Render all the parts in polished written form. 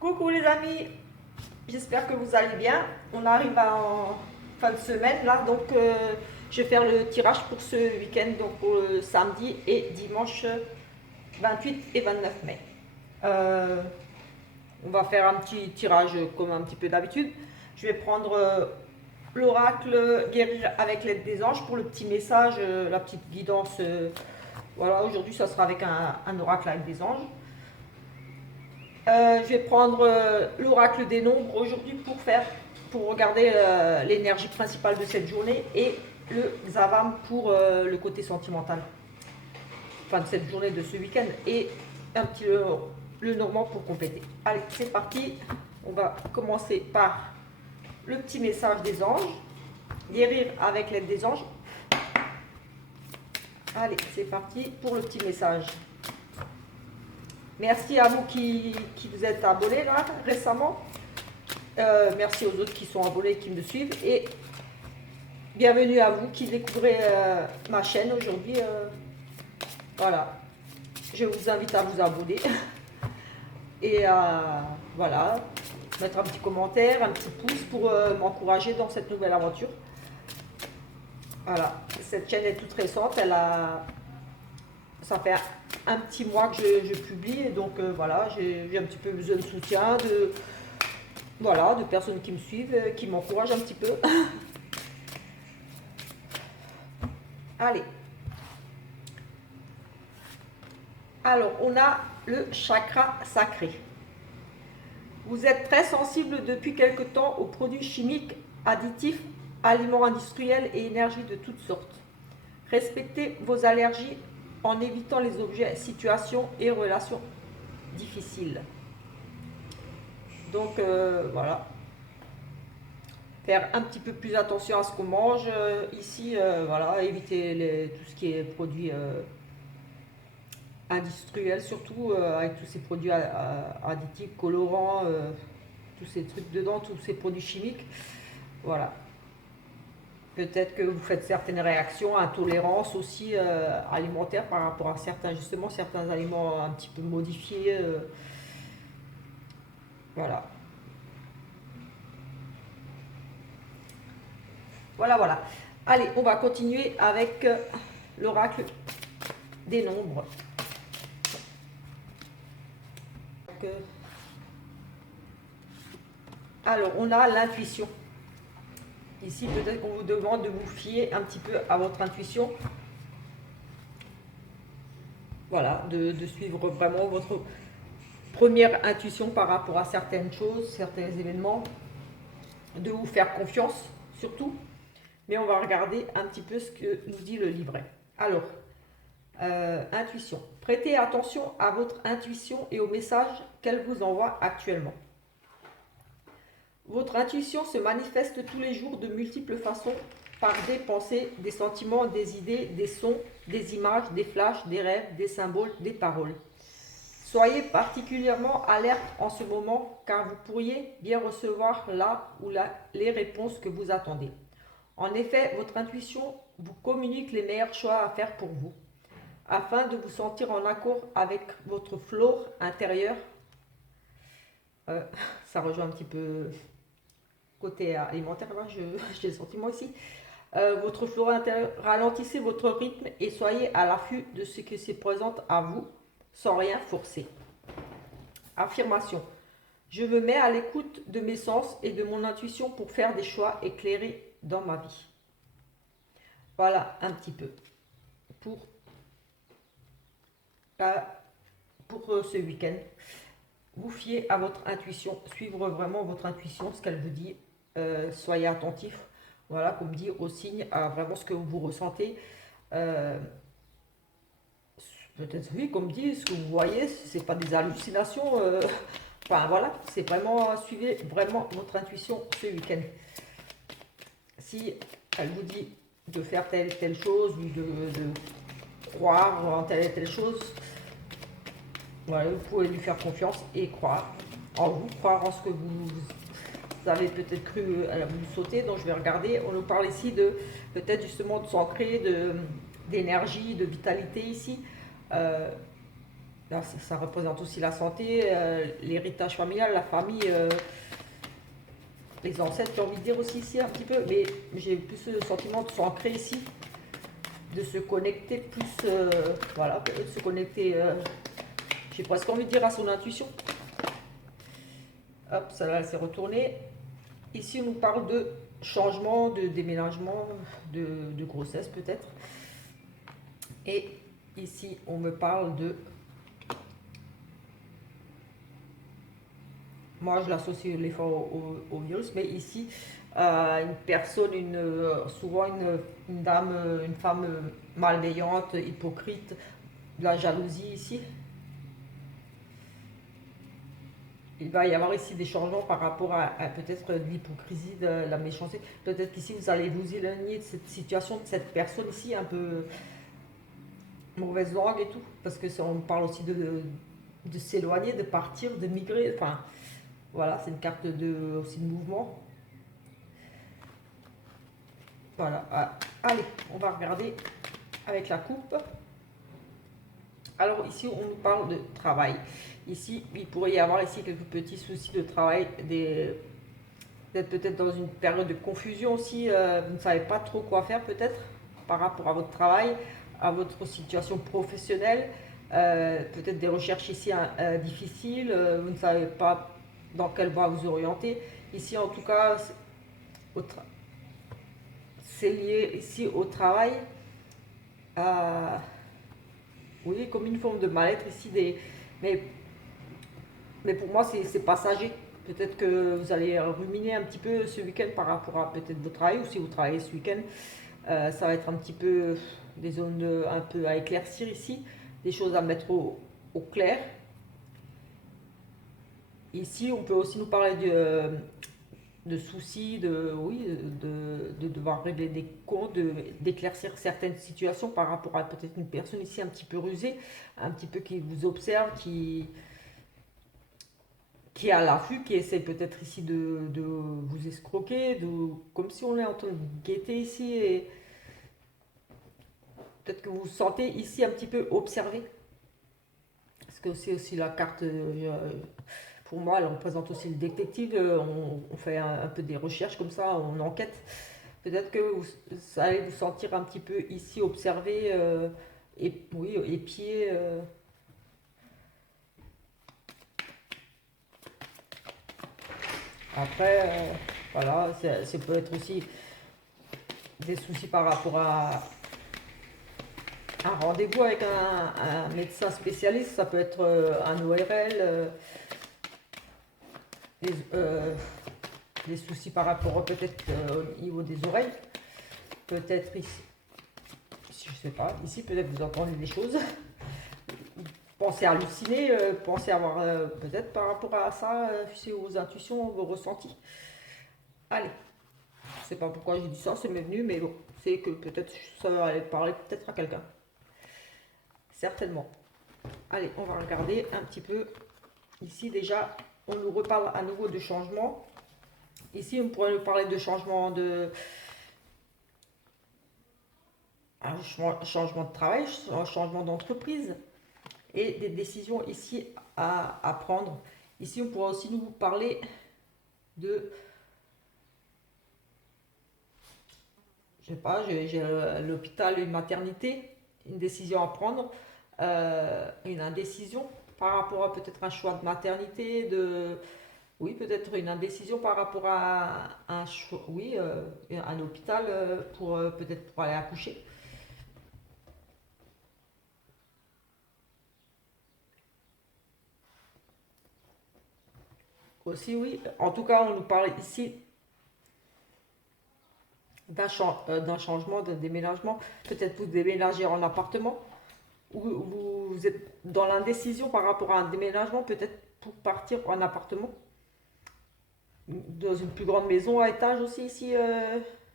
Coucou les amis, j'espère que vous allez bien. On arrive en fin de semaine là, donc je vais faire le tirage pour ce week-end, donc pour le samedi et dimanche 28 et 29 mai. Euh, on va faire un petit tirage comme un petit peu d'habitude. Je vais prendre l'oracle guérir avec l'aide des anges pour le petit message, la petite guidance. Voilà, aujourd'hui ça sera avec un oracle avec des anges. Je vais prendre l'oracle des nombres aujourd'hui pour regarder l'énergie principale de cette journée et le Zavam pour le côté sentimental. Enfin, de cette journée, de ce week-end et un petit le normand pour compléter. Allez, c'est parti. On va commencer par le petit message des anges. Guérir avec l'aide des anges. Allez, c'est parti pour le petit message. Merci à vous qui vous êtes abonnés là récemment. Merci aux autres qui sont abonnés, qui me suivent. Et bienvenue à vous qui découvrez ma chaîne aujourd'hui. Voilà. Je vous invite à vous abonner. Et voilà, mettre un petit commentaire, un petit pouce pour m'encourager dans cette nouvelle aventure. Voilà. Cette chaîne est toute récente. Ça fait un petit mois que je publie. Et donc voilà, j'ai un petit peu besoin de soutien, de personnes qui me suivent, qui m'encouragent un petit peu. Allez. Alors, on a le chakra sacré. Vous êtes très sensible depuis quelque temps aux produits chimiques, additifs, aliments industriels et énergies de toutes sortes. Respectez vos allergies en évitant les objets, situations et relations difficiles. Donc voilà, faire un petit peu plus attention à ce qu'on mange ici, voilà, éviter tout ce qui est produits industriels, surtout avec tous ces produits additifs, colorants, tous ces trucs dedans, tous ces produits chimiques. Voilà. Peut-être que vous faites certaines réactions, intolérances aussi alimentaires par rapport à certains aliments un petit peu modifiés. Voilà. Voilà. Allez, on va continuer avec l'oracle des nombres. Alors, on a l'intuition. Ici, peut-être qu'on vous demande de vous fier un petit peu à votre intuition. Voilà, de suivre vraiment votre première intuition par rapport à certaines choses, certains événements. De vous faire confiance, surtout. Mais on va regarder un petit peu ce que nous dit le livret. Alors, intuition. Prêtez attention à votre intuition et aux messages qu'elle vous envoie actuellement. Votre intuition se manifeste tous les jours de multiples façons par des pensées, des sentiments, des idées, des sons, des images, des flashs, des rêves, des symboles, des paroles. Soyez particulièrement alerte en ce moment car vous pourriez bien recevoir là ou là les réponses que vous attendez. En effet, votre intuition vous communique les meilleurs choix à faire pour vous afin de vous sentir en accord avec votre flore intérieure. Ça rejoint un petit peu côté alimentaire, là, j'ai le sentiment ici. Votre flore intérieure, ralentissez votre rythme et soyez à l'affût de ce qui se présente à vous sans rien forcer. Affirmation. Je me mets à l'écoute de mes sens et de mon intuition pour faire des choix éclairés dans ma vie. Voilà un petit peu pour ce week-end. Vous fiez à votre intuition, suivre vraiment votre intuition, ce qu'elle vous dit. Soyez attentif, voilà, comme dit aux signes, à vraiment ce que vous ressentez. Peut-être oui, comme dit, ce que vous voyez, c'est pas des hallucinations. Enfin voilà, c'est vraiment, suivez vraiment votre intuition ce week-end. Si elle vous dit de faire telle et telle chose, ou de croire en telle et telle chose, voilà, vous pouvez lui faire confiance et croire en vous, croire en ce que vous avez peut-être cru vous sauter. Donc je vais regarder, on nous parle ici de peut-être justement de s'ancrer, d'énergie, de vitalité ici. Là, ça représente aussi la santé, l'héritage familial, la famille, les ancêtres, j'ai envie de dire aussi ici un petit peu, mais j'ai plus le sentiment de s'ancrer ici, de se connecter plus, voilà, de se connecter, j'ai presque envie de dire à son intuition. Hop, ça là, s'est retourné. Ici, on nous parle de changement, de déménagement, de grossesse peut-être. Et ici, on me parle de... Moi, je l'associe l'effort au virus, mais ici, une personne, souvent une dame, une femme malveillante, hypocrite, de la jalousie ici. Il va y avoir ici des changements par rapport à peut-être de l'hypocrisie, de la méchanceté. Peut-être qu'ici, vous allez vous éloigner de cette situation, de cette personne ici, un peu mauvaise langue et tout. Parce que on parle aussi de s'éloigner, de partir, de migrer. Enfin, voilà, c'est une carte aussi de mouvement. Voilà. Allez, on va regarder avec la coupe. Alors ici, on nous parle de travail. Ici, il pourrait y avoir ici quelques petits soucis de travail, d'être peut-être dans une période de confusion aussi. Vous ne savez pas trop quoi faire peut-être par rapport à votre travail, à votre situation professionnelle. Peut-être des recherches ici difficiles. Vous ne savez pas dans quelle voie vous orienter. Ici, en tout cas, c'est lié ici au travail. Oui, comme une forme de mal-être ici. Mais, mais pour moi, c'est passager. Peut-être que vous allez ruminer un petit peu ce week-end par rapport à peut-être votre travail, ou si vous travaillez ce week-end, ça va être un petit peu des zones un peu à éclaircir ici, des choses à mettre au clair. Ici, on peut aussi nous parler de soucis, oui, de devoir régler des comptes, d'éclaircir certaines situations par rapport à peut-être une personne ici un petit peu rusée, un petit peu qui vous observe, qui est à l'affût, qui essaie peut-être ici de vous escroquer, comme si on est en train de guetter ici, et peut-être que vous vous sentez ici un petit peu observé. Parce que c'est aussi la carte, pour moi, elle représente aussi le détective, on fait un peu des recherches comme ça, on enquête. Peut-être que ça allez vous sentir un petit peu ici observé, et oui, épié. Après, voilà, ça peut être aussi des soucis par rapport à un rendez-vous avec un médecin spécialiste, ça peut être un ORL, des, euh, des soucis par rapport peut-être au niveau des oreilles, peut-être ici, je sais pas, ici peut-être vous entendez des choses, pensez à halluciner, pensez avoir peut-être par rapport à ça, c'est vos intuitions, vos ressentis. Allez, je sais pas pourquoi j'ai dit ça, c'est m'est venu, mais bon, c'est que peut-être ça va aller parler peut-être à quelqu'un. Certainement. Allez, on va regarder un petit peu. Ici déjà, on nous reparle à nouveau de changement. Ici, on pourrait nous parler de changement un changement de travail, un changement d'entreprise et des décisions ici à prendre. Ici, on pourrait aussi nous parler de, je sais pas, j'ai l'hôpital, une maternité, une décision à prendre, une indécision par rapport à peut-être un choix de maternité, oui, peut-être une indécision par rapport à un choix, oui, un hôpital pour peut-être pour aller accoucher. Aussi, oui. En tout cas, on nous parle ici d'un changement, d'un déménagement. Peut-être vous déménagez en appartement ou vous êtes dans l'indécision par rapport à un déménagement, peut-être pour partir en appartement, dans une plus grande maison à étage aussi ici.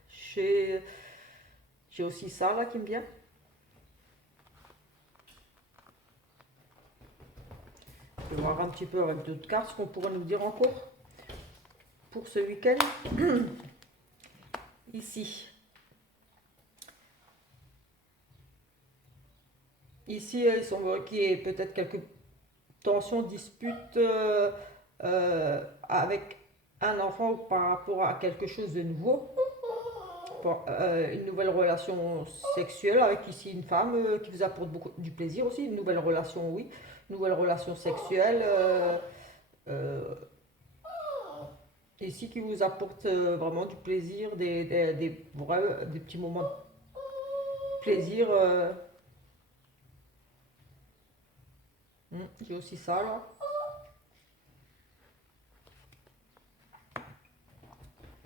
Chez- J'ai aussi ça là qui me vient. Je vais voir un petit peu avec d'autres cartes ce qu'on pourrait nous dire encore pour ce week-end. Ici. Ici, ils sont qui est peut-être quelques tension, dispute avec un enfant par rapport à quelque chose de nouveau, une nouvelle relation sexuelle avec ici une femme qui vous apporte beaucoup du plaisir aussi, une nouvelle relation, oui, une nouvelle relation sexuelle euh, ici qui vous apporte vraiment du plaisir, des petits moments de plaisir. J'ai aussi ça là.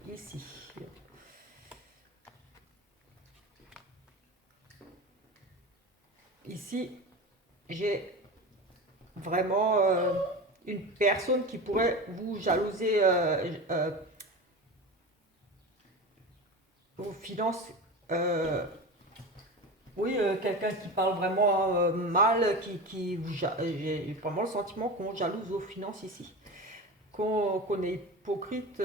Ici. Ici, j'ai vraiment une personne qui pourrait vous jalouser vos finances. euh, oui, quelqu'un qui parle vraiment mal, j'ai vraiment le sentiment qu'on jalouse vos finances ici. Qu'on est hypocrite,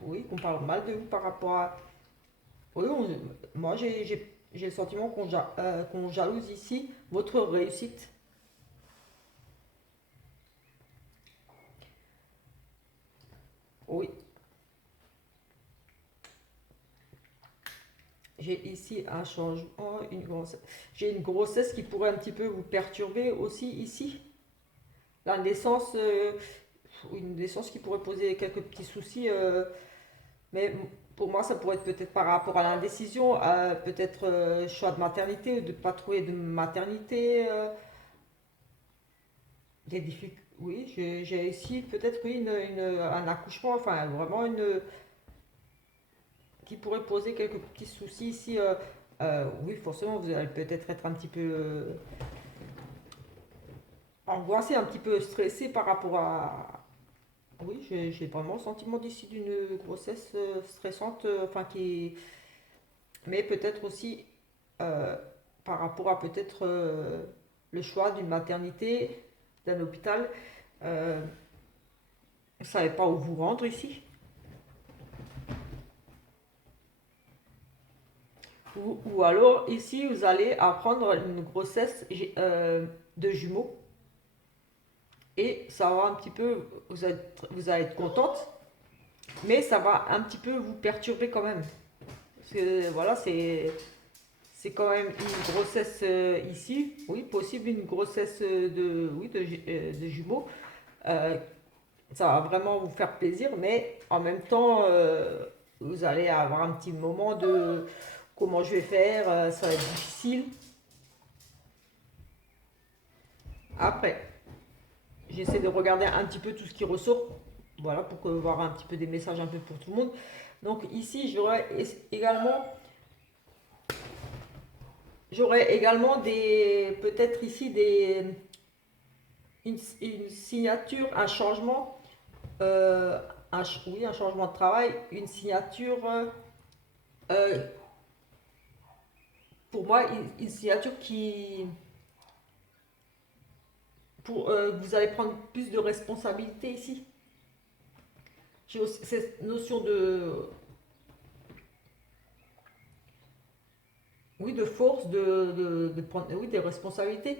oui, qu'on parle mal de vous par rapport à. Oui, moi j'ai le sentiment qu'on jalouse ici votre réussite. Oui, j'ai ici un changement, une grossesse. J'ai une grossesse qui pourrait un petit peu vous perturber aussi ici. La naissance, une naissance qui pourrait poser quelques petits soucis, mais pour moi ça pourrait être peut-être par rapport à l'indécision, peut-être choix de maternité ou de ne pas trouver de maternité, des difficultés. Oui, j'ai ici peut-être oui, un accouchement, enfin vraiment une qui pourrait poser quelques petits soucis ici. Oui, forcément, vous allez peut-être être un petit peu angoissé, un petit peu stressé par rapport à. Oui, j'ai vraiment le sentiment d'ici d'une grossesse stressante, enfin qui. Mais peut-être aussi euh, par rapport à peut-être le choix d'une maternité, d'un hôpital. Euh, vous ne savez pas où vous rendre ici. Ou alors ici, vous allez apprendre une grossesse de jumeaux. Et ça va un petit peu, vous allez être contente, mais ça va un petit peu vous perturber quand même. Parce que voilà, c'est quand même une grossesse ici, oui, possible une grossesse oui, de jumeaux. Euh, Ça va vraiment vous faire plaisir, mais en même temps, vous allez avoir un petit moment de comment je vais faire, ça va être difficile. Après, j'essaie de regarder un petit peu tout ce qui ressort, voilà, pour voir un petit peu des messages un peu pour tout le monde. Donc ici, j'aurais également peut-être ici une signature, un changement, euh, oui, un changement de travail, une signature, euh, pour moi, une signature vous allez prendre plus de responsabilité ici. J'ai aussi cette notion oui, de force, de prendre oui, des responsabilités,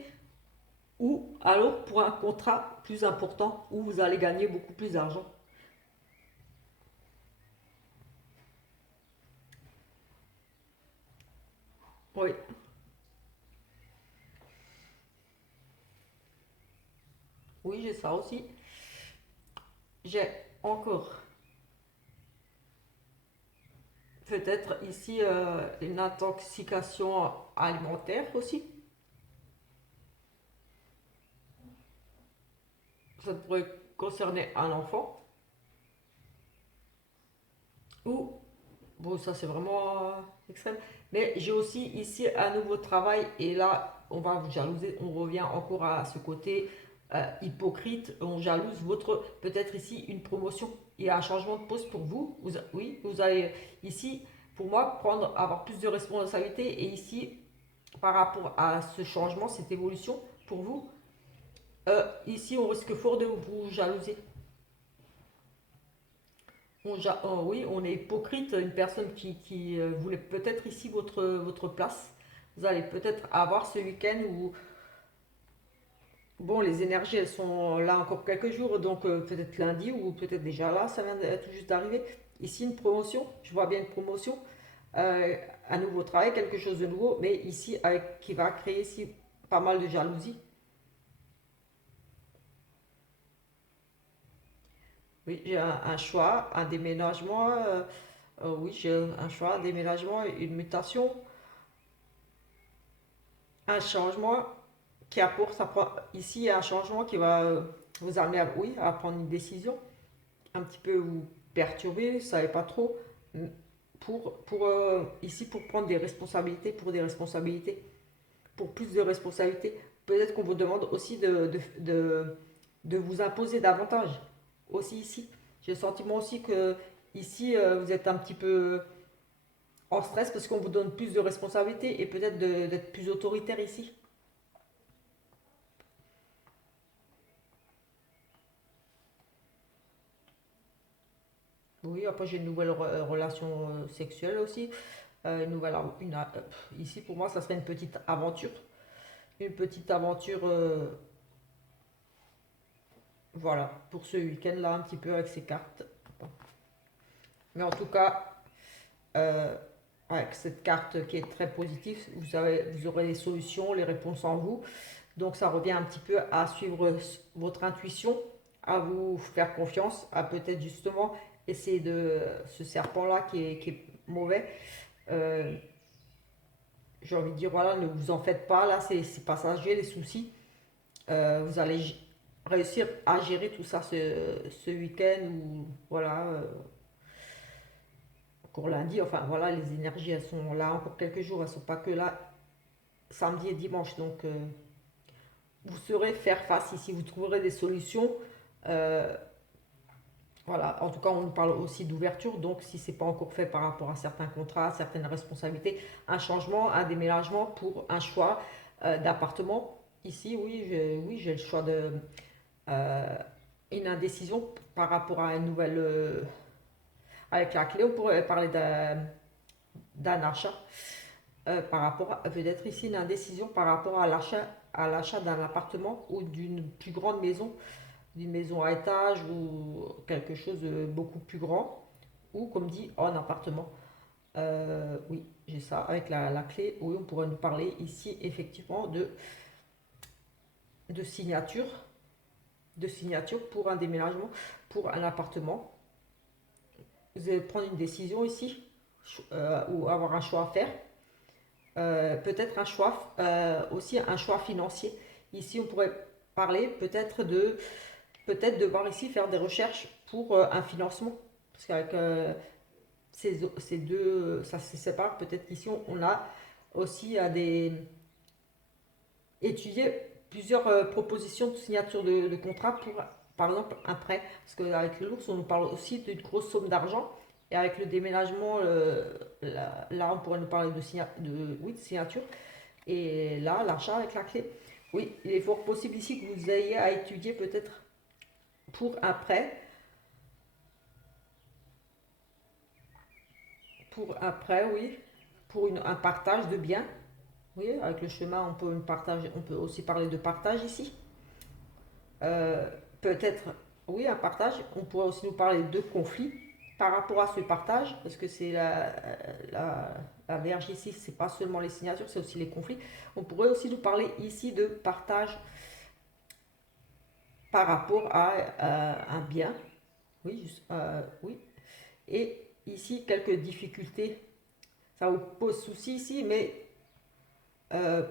ou alors pour un contrat plus important où vous allez gagner beaucoup plus d'argent. Oui, oui, j'ai ça aussi. J'ai encore peut-être ici une intoxication alimentaire aussi. Ça pourrait concerner un enfant. Ou, bon, ça c'est vraiment extrême. Mais j'ai aussi ici un nouveau travail et là, on va vous jalouser. On revient encore à ce côté hypocrite. On jalouse peut-être ici, une promotion. Il y a un changement de poste pour vous. Oui, vous allez ici, pour moi, avoir plus de responsabilités. Et ici, par rapport à ce changement, cette évolution, pour vous, ici, on risque fort de vous jalouser. Oui, on est hypocrite, une personne qui voulait peut-être ici votre place. Vous allez peut-être avoir ce week-end où Bon, les énergies, elles sont là encore quelques jours, donc peut-être lundi ou peut-être déjà là, ça vient tout juste d'arriver. Ici, une promotion, je vois bien une promotion, euh, un nouveau travail, quelque chose de nouveau, mais ici, qui va créer ici pas mal de jalousie. Oui, j'ai un choix, un déménagement, oui, j'ai un choix, un déménagement, une mutation, un changement qui apporte, ici, un changement qui va vous amener à, oui, à prendre une décision, un petit peu vous perturber, vous savez pas trop, ici, pour prendre des responsabilités, pour des responsabilités, pour plus de responsabilités. Peut-être qu'on vous demande aussi de vous imposer davantage, aussi ici. J'ai le sentiment aussi que ici, vous êtes un petit peu en stress parce qu'on vous donne plus de responsabilités et peut-être d'être plus autoritaire ici. Oui, après j'ai une nouvelle relation sexuelle aussi. Une nouvelle, ici pour moi, ça serait une petite aventure. Une petite aventure, voilà, pour ce week-end-là, un petit peu avec ces cartes. Mais en tout cas, euh, avec cette carte qui est très positive, vous aurez les solutions, les réponses en vous. Donc ça revient un petit peu à suivre votre intuition, à vous faire confiance, à peut-être justement essayer de ce serpent-là qui est mauvais. euh, j'ai envie de dire, voilà, ne vous en faites pas, là c'est passager les soucis. Vous allez réussir à gérer tout ça ce week-end ou voilà, encore lundi, enfin voilà, les énergies elles sont là encore quelques jours, elles sont pas que là samedi et dimanche, donc vous saurez faire face ici, vous trouverez des solutions. Euh, Voilà, en tout cas, on nous parle aussi d'ouverture, donc si c'est pas encore fait par rapport à certains contrats, certaines responsabilités, un changement, un déménagement pour un choix d'appartement. Ici, oui, j'ai le choix de euh, une indécision par rapport à une nouvelle avec la clé. On pourrait parler d'un achat par rapport à peut-être ici une indécision par rapport à l'achat d'un appartement ou d'une plus grande maison, d'une maison à étage ou quelque chose de beaucoup plus grand ou comme dit en appartement. Oui, j'ai ça avec la clé. Oui, on pourrait nous parler ici effectivement de signature, de signature pour un déménagement, pour un appartement. Vous allez prendre une décision ici ou avoir un choix à faire. Peut-être un choix, aussi un choix financier. Ici, on pourrait parler peut-être de voir ici faire des recherches pour un financement. Parce qu'avec ces deux, ça se sépare. Peut-être qu'ici, on a aussi étudié plusieurs propositions de signature de contrat pour, par exemple, un prêt. Parce qu'avec le l'ours, on nous parle aussi d'une grosse somme d'argent. Et avec le déménagement, là, on pourrait nous parler oui, de signature. Et là, l'achat avec la clé. Oui, il est fort possible ici que vous ayez à étudier peut-être pour un prêt, oui, pour un partage de biens. Oui, avec le chemin, on peut aussi parler de partage ici. Euh, Peut-être, oui, un partage. On pourrait aussi nous parler de conflits par rapport à ce partage, parce que c'est la verge ici, c'est pas seulement les signatures, c'est aussi les conflits. On pourrait aussi nous parler ici de partage par rapport à un bien. Oui, oui. Et ici, quelques difficultés. Ça vous pose souci ici, mais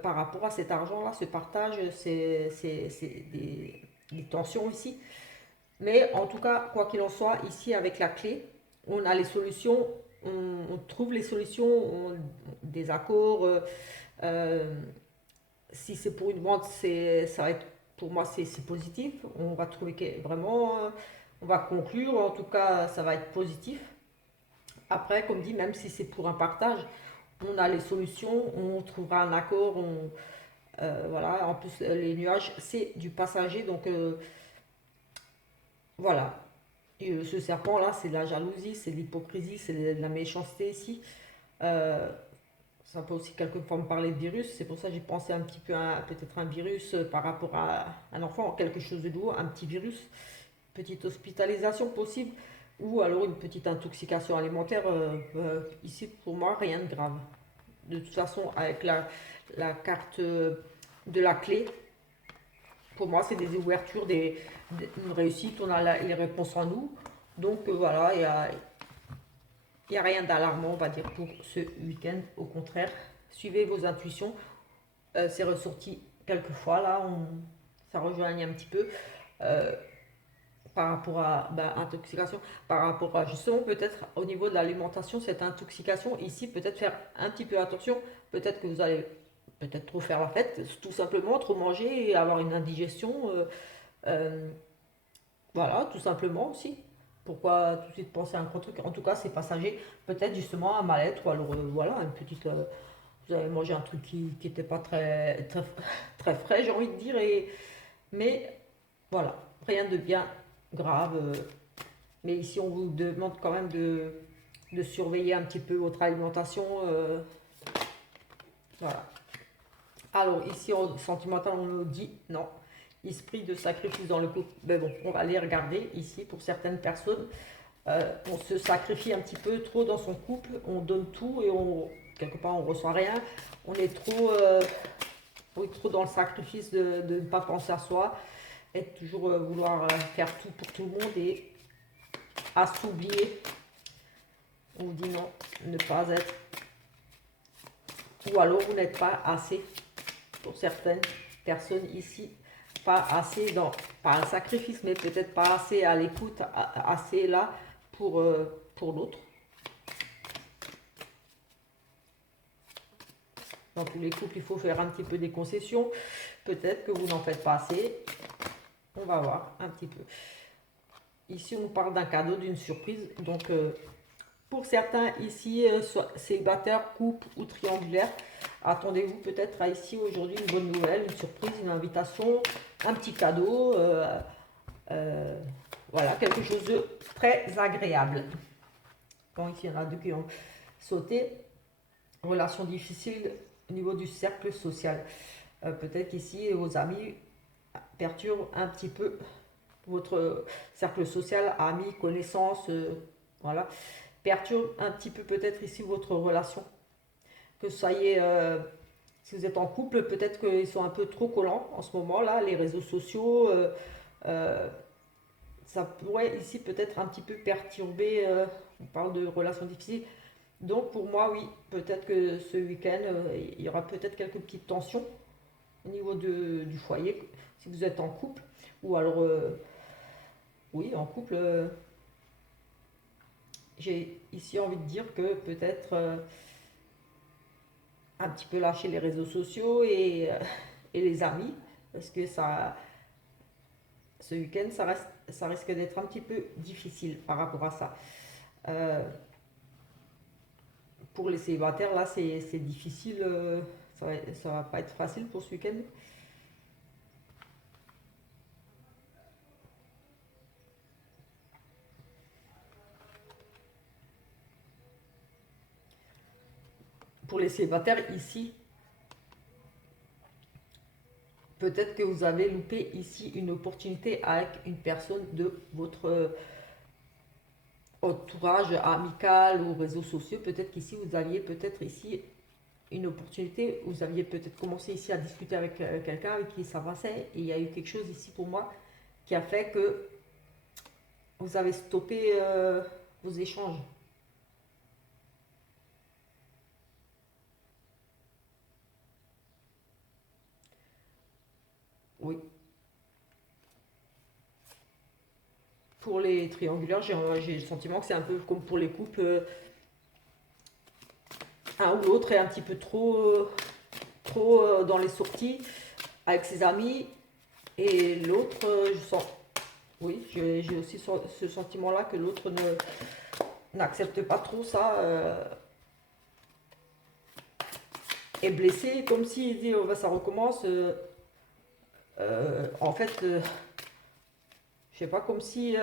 par rapport à cet argent-là, ce partage, c'est des tensions ici. Mais en tout cas, quoi qu'il en soit, ici avec la clé, on a les solutions, on trouve les solutions, des accords. Euh, Si c'est pour une vente, ça va être, pour moi, c'est positif. On va trouver vraiment, on va conclure. En tout cas, ça va être positif. Après, comme dit, même si c'est pour un partage, on a les solutions, on trouvera un accord. Voilà. En plus, les nuages, c'est du passager, donc voilà. Et, ce serpent-là, c'est de la jalousie, c'est de l'hypocrisie, c'est de la méchanceté ici. Euh, ça peut aussi quelquefois me parler de virus. C'est pour ça que j'ai pensé un petit peu à peut-être un virus par rapport à un enfant, quelque chose de lourd, un petit virus, petite hospitalisation possible, ou alors une petite intoxication alimentaire. Ici, pour moi, rien de grave. De toute façon, avec la carte de la clé, pour moi, c'est des ouvertures, une réussite. On a les réponses en nous. Donc voilà, il y a rien d'alarmant, on va dire, pour ce week-end. Au contraire, suivez vos intuitions. C'est ressorti quelques fois, là, ça rejoigne un petit peu euh, par rapport à intoxication, par rapport à justement peut-être au niveau de l'alimentation, cette intoxication. Ici, peut-être faire un petit peu attention. Peut-être que vous allez peut-être trop faire la fête, tout simplement, trop manger et avoir une indigestion. Euh, voilà, tout simplement aussi. Pourquoi tout de suite penser à un gros truc? En tout cas, c'est passager. Peut-être justement un mal-être ou alors voilà, une petite. Vous avez mangé un truc qui n'était pas très frais, j'ai envie de dire. Mais voilà, rien de bien grave. Mais ici, on vous demande quand même de surveiller un petit peu votre alimentation. Voilà. Alors, ici, en sentimental, on nous dit non. Esprit de sacrifice dans le couple. Mais bon, on va aller regarder ici pour certaines personnes. On se sacrifie un petit peu trop dans son couple. On donne tout et quelque part, on reçoit rien. On est trop dans le sacrifice de ne pas penser à soi. Et de toujours vouloir faire tout pour tout le monde et à s'oublier. On vous dit non, ne pas être. Ou alors, vous n'êtes pas assez pour certaines personnes ici, pas assez pas un sacrifice, mais peut-être pas assez à l'écoute, assez là pour l'autre. Dans tous les couples, il faut faire un petit peu des concessions. Peut-être que vous n'en faites pas assez. On va voir un petit peu. Ici, on parle d'un cadeau, d'une surprise. Donc, pour certains ici, soit célibataires, couple ou triangulaire, attendez-vous peut-être à ici aujourd'hui une bonne nouvelle, une surprise, une invitation, un petit cadeau, voilà, quelque chose de très agréable. Bon, ici, il y en a deux qui ont sauté. Relation difficile au niveau du cercle social. Peut-être qu'ici, vos amis perturbent un petit peu votre cercle social, amis, connaissances, voilà, perturbe un petit peu peut-être ici votre relation. Que ça y est, si vous êtes en couple, peut-être qu'ils sont un peu trop collants en ce moment-là, les réseaux sociaux, euh, ça pourrait ici peut-être un petit peu perturber, on parle de relations difficiles. Donc pour moi, oui, peut-être que ce week-end, il y aura peut-être quelques petites tensions au niveau du foyer, si vous êtes en couple, ou alors, oui, en couple, j'ai ici envie de dire que peut-être un petit peu lâcher les réseaux sociaux et les amis, parce que ce week-end, ça risque d'être un petit peu difficile par rapport à ça. Euh, pour les célibataires, là, c'est difficile, ça va pas être facile pour ce week-end. Pour les célibataires, ici, peut-être que vous avez loupé ici une opportunité avec une personne de votre entourage amical ou réseaux sociaux. Peut-être qu'ici, vous aviez peut-être ici une opportunité, vous aviez peut-être commencé ici à discuter avec quelqu'un avec qui ça passait, et il y a eu quelque chose ici pour moi qui a fait que vous avez stoppé vos échanges. Oui. Pour les triangulaires, j'ai le sentiment que c'est un peu comme pour les couples, un ou l'autre est un petit peu trop dans les sorties avec ses amis, et l'autre, je sens, oui, j'ai aussi ce sentiment-là que l'autre n'accepte pas trop ça, est blessé, comme s'il dit oh, bah, ça recommence. En fait, je sais pas, comme si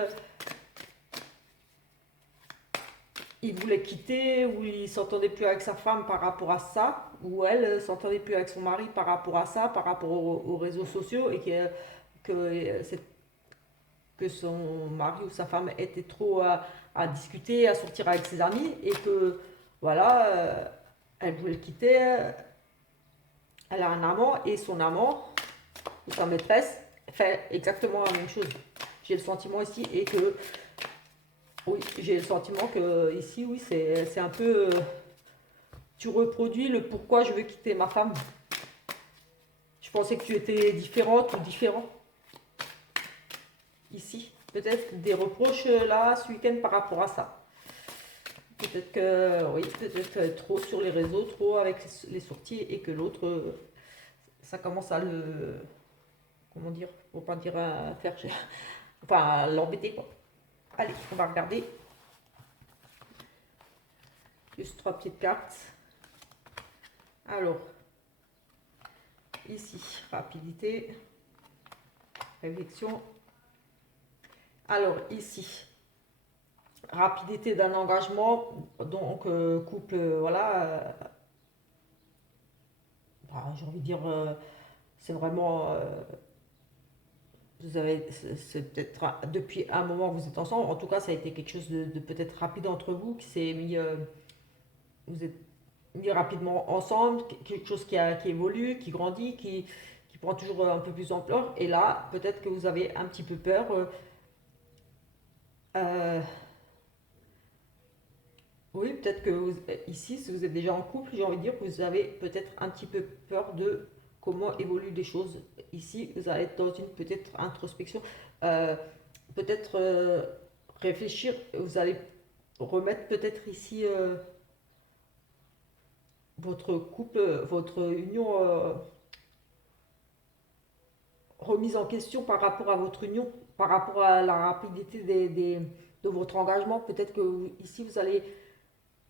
il voulait quitter, ou il s'entendait plus avec sa femme par rapport à ça, ou elle s'entendait plus avec son mari par rapport à ça, par rapport aux réseaux sociaux, et que son mari ou sa femme était trop à discuter, à sortir avec ses amis, et que voilà, elle voulait le quitter. Elle a un amant, et son amant, ou sa maîtresse, fait exactement la même chose. J'ai le sentiment ici, et que oui, j'ai le sentiment que ici, oui, c'est un peu. Tu reproduis le pourquoi je veux quitter ma femme. Je pensais que tu étais différente ou différent ici. Peut-être des reproches là ce week-end par rapport à ça. Peut-être que, oui, peut-être trop sur les réseaux, trop avec les sorties, et que l'autre, ça commence à le. Comment dire? Pour pas dire faire. Enfin, à l'embêter quoi. Allez, on va regarder. Juste 3 petites cartes. Alors, ici, rapidité, réflexion. Alors, ici, rapidité d'un engagement, donc couple, voilà, j'ai envie de dire, c'est vraiment, vous avez, c'est peut-être depuis un moment que vous êtes ensemble, en tout cas ça a été quelque chose de peut-être rapide entre vous, qui s'est mis, vous êtes mis rapidement ensemble, quelque chose qui évolue, qui grandit, qui prend toujours un peu plus d'ampleur, et là, peut-être que vous avez un petit peu peur. Euh, Oui, peut-être que ici, si vous êtes déjà en couple, j'ai envie de dire que vous avez peut-être un petit peu peur de comment évoluent les choses. Ici, vous allez être dans une peut-être introspection, euh, peut-être réfléchir, vous allez remettre peut-être ici votre couple, votre union remise en question par rapport à votre union, par rapport à la rapidité de votre engagement. Peut-être que ici, vous allez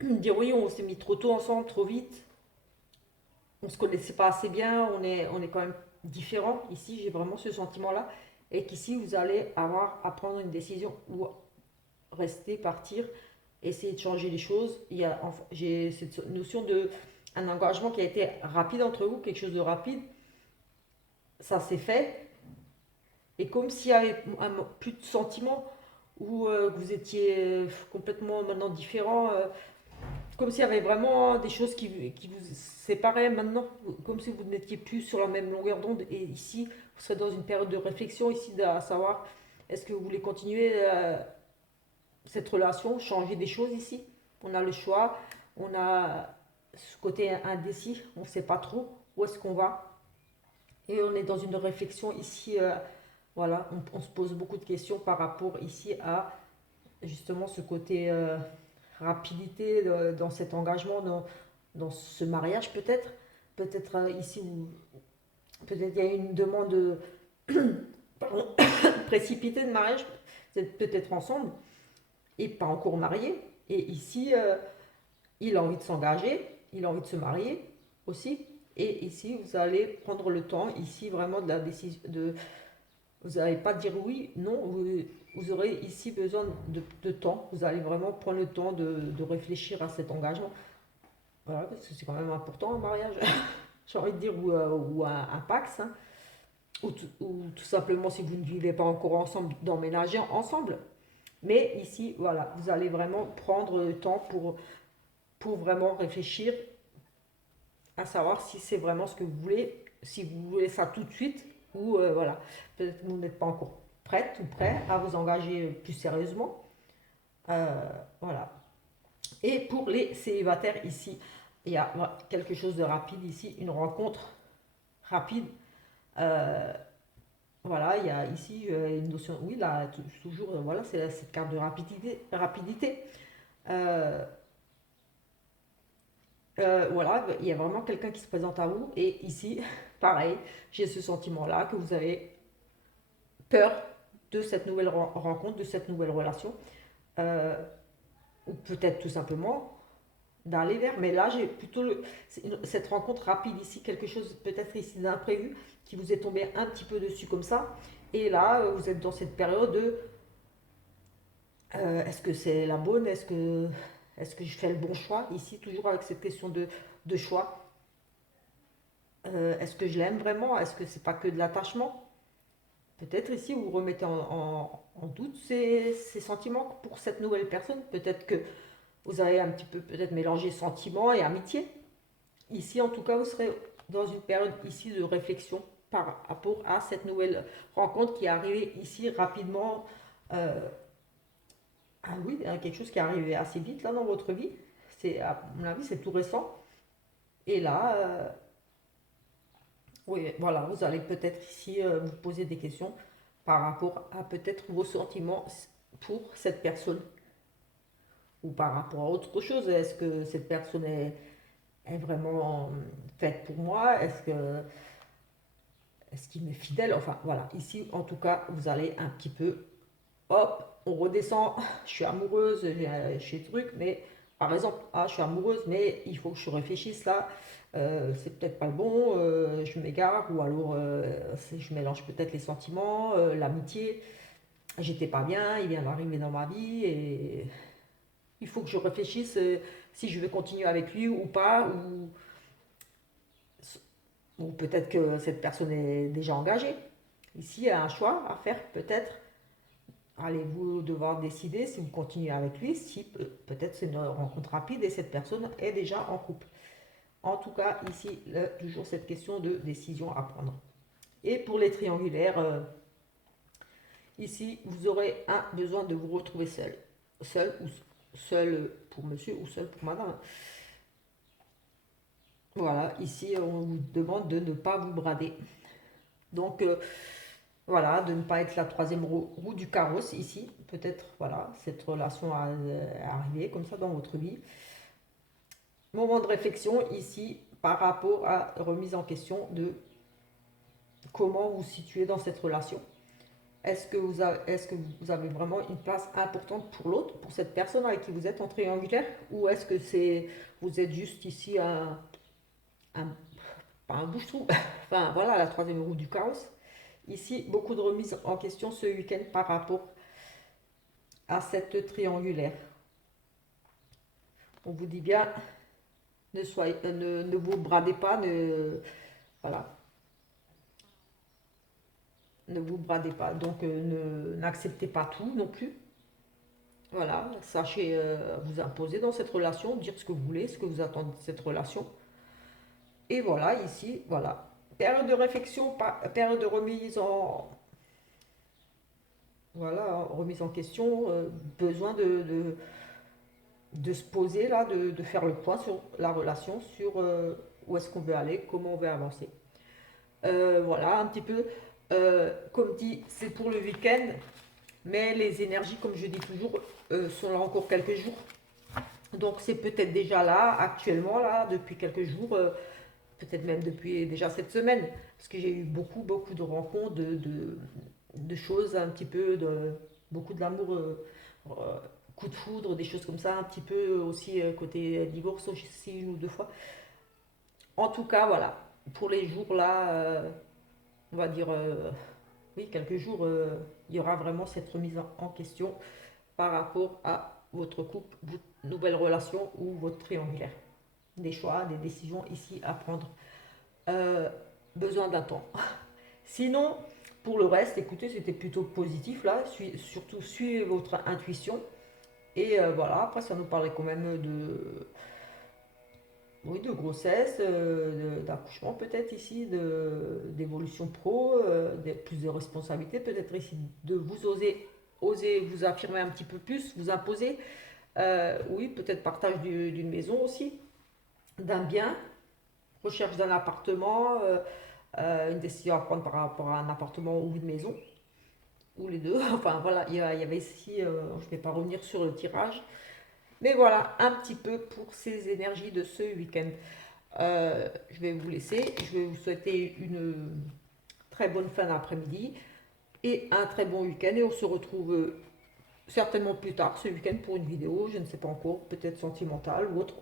dire oui, on s'est mis trop tôt ensemble, trop vite, on se connaissait pas assez bien, on est quand même différents. Ici, j'ai vraiment ce sentiment-là. Et qu'ici, vous allez avoir à prendre une décision ou rester, partir, essayer de changer les choses. J'ai cette notion de un engagement qui a été rapide entre vous, quelque chose de rapide. Ça s'est fait. Et comme s'il y avait plus de sentiments, ou que vous étiez complètement maintenant différents, comme s'il y avait vraiment des choses qui vous séparaient maintenant, comme si vous n'étiez plus sur la même longueur d'onde. Et ici, vous serez dans une période de réflexion ici, à savoir, est-ce que vous voulez continuer cette relation, changer des choses ici. On a le choix, on a ce côté indécis, on ne sait pas trop où est-ce qu'on va. Et on est dans une réflexion ici, voilà, on se pose beaucoup de questions par rapport ici à justement ce côté rapidité dans cet engagement, dans ce mariage peut-être. Peut-être ici, peut-être il y a une demande pardon, précipitée de mariage, vous êtes peut-être ensemble et pas encore mariés. Et ici, il a envie de s'engager, il a envie de se marier aussi. Et ici, vous allez prendre le temps, ici vraiment de la décision, vous n'allez pas dire oui, non, vous aurez ici besoin de temps. Vous allez vraiment prendre le temps de réfléchir à cet engagement. Voilà, parce que c'est quand même important un mariage, j'ai envie de dire, ou un Pax, hein. Ou tout simplement si vous ne vivez pas encore ensemble, d'emménager ensemble. Mais ici, voilà, vous allez vraiment prendre le temps pour vraiment réfléchir à savoir si c'est vraiment ce que vous voulez, si vous voulez ça tout de suite, ou voilà, peut-être que vous n'êtes pas encore prête ou prêt à vous engager plus sérieusement. Voilà. Et pour les célibataires ici, il y a quelque chose de rapide ici, une rencontre rapide. Euh, voilà, il y a ici une notion, oui, là, toujours, voilà, c'est cette carte de rapidité. Euh, voilà, il y a vraiment quelqu'un qui se présente à vous. Et ici, pareil, j'ai ce sentiment-là que vous avez peur de cette nouvelle rencontre, de cette nouvelle relation. Euh, ou peut-être tout simplement d'aller vers. Mais là, j'ai plutôt cette rencontre rapide ici, quelque chose peut-être ici d'imprévu qui vous est tombé un petit peu dessus comme ça. Et là, vous êtes dans cette période de est-ce que c'est la bonne? Est-ce que Est-ce que je fais le bon choix? Ici, toujours avec cette question de choix. Est-ce que je l'aime vraiment? Est-ce que c'est pas que de l'attachement? Peut-être ici, vous remettez en doute ces sentiments pour cette nouvelle personne. Peut-être que vous avez un petit peu peut-être mélangé sentiments et amitié. Ici, en tout cas, vous serez dans une période ici de réflexion par rapport à cette nouvelle rencontre qui est arrivée ici rapidement. Euh, ah oui, quelque chose qui est arrivé assez vite là dans votre vie. C'est, à mon avis, c'est tout récent. Et là, oui, voilà, vous allez peut-être ici vous poser des questions par rapport à peut-être vos sentiments pour cette personne ou par rapport à autre chose. Est-ce que cette personne est vraiment faite pour moi? Est-ce qu'il m'est fidèle? Enfin, voilà. Ici, en tout cas, vous allez un petit peu, hop, on redescend. Je suis amoureuse, j'ai truc, mais par exemple, ah, je suis amoureuse, mais il faut que je réfléchisse là. C'est peut-être pas le bon, je m'égare, ou alors je mélange peut-être les sentiments, l'amitié. J'étais pas bien, il vient d'arriver dans ma vie et il faut que je réfléchisse si je vais continuer avec lui ou pas, ou peut-être que cette personne est déjà engagée. Ici, il y a un choix à faire, peut-être. Allez-vous devoir décider si vous continuez avec lui, si peut-être c'est une rencontre rapide et cette personne est déjà en couple. En tout cas, ici, toujours cette question de décision à prendre. Et pour les triangulaires, ici, vous aurez un besoin de vous retrouver seul. Seul ou seul pour monsieur ou seul pour madame. Voilà, ici, on vous demande de ne pas vous brader. Donc, voilà, de ne pas être la troisième roue du carrosse ici. Peut-être, voilà, cette relation a arrivé comme ça dans votre vie. Moment de réflexion ici par rapport à remise en question de comment vous situez dans cette relation. Est-ce que vous avez vraiment une place importante pour l'autre, pour cette personne avec qui vous êtes en triangulaire? Ou est-ce que vous êtes juste ici un, pas un bouche-trou, enfin voilà, la troisième roue du chaos. Ici, beaucoup de remises en question ce week-end par rapport à cette triangulaire. On vous dit bien, ne vous bradez pas, voilà, ne vous bradez pas. Donc, n'acceptez pas tout non plus. Voilà, sachez vous imposer dans cette relation, dire ce que vous voulez, ce que vous attendez de cette relation. Et voilà, ici, voilà. Période de réflexion, période de remise voilà, remise en question, besoin de se poser là, de faire le point sur la relation, sur où est-ce qu'on veut aller, comment on veut avancer. Voilà, un petit peu, comme dit, c'est pour le week-end, mais les énergies, comme je dis toujours, sont là encore quelques jours. Donc c'est peut-être déjà là, actuellement, là, depuis quelques jours, peut-être même depuis déjà cette semaine, parce que j'ai eu beaucoup de rencontres, de choses un petit peu, beaucoup de l'amour, coup de foudre, des choses comme ça, un petit peu aussi côté divorce aussi une ou deux fois. En tout cas, voilà, pour les jours là, on va dire, oui, quelques jours, il y aura vraiment cette remise en question par rapport à votre couple, votre nouvelle relation ou votre triangulaire. Des choix, des décisions ici à prendre. Euh, Besoin d'un temps. Sinon, pour le reste, écoutez, c'était plutôt positif là. Surtout, suivez votre intuition. Et voilà, après, ça nous parlait quand même oui, de grossesse, d'accouchement peut-être ici, d'évolution pro, plus de responsabilités, peut-être ici de vous oser vous affirmer un petit peu plus, vous imposer. Oui, peut-être partage d'une maison aussi, d'un bien, recherche d'un appartement, une décision à prendre par rapport à un appartement ou une maison, ou les deux. Enfin voilà, il y avait ici, je ne vais pas revenir sur le tirage, mais voilà, un petit peu pour ces énergies de ce week-end. Je vais vous laisser, je vais vous souhaiter une très bonne fin d'après-midi et un très bon week-end et on se retrouve certainement plus tard ce week-end pour une vidéo, je ne sais pas encore, peut-être sentimentale ou autre.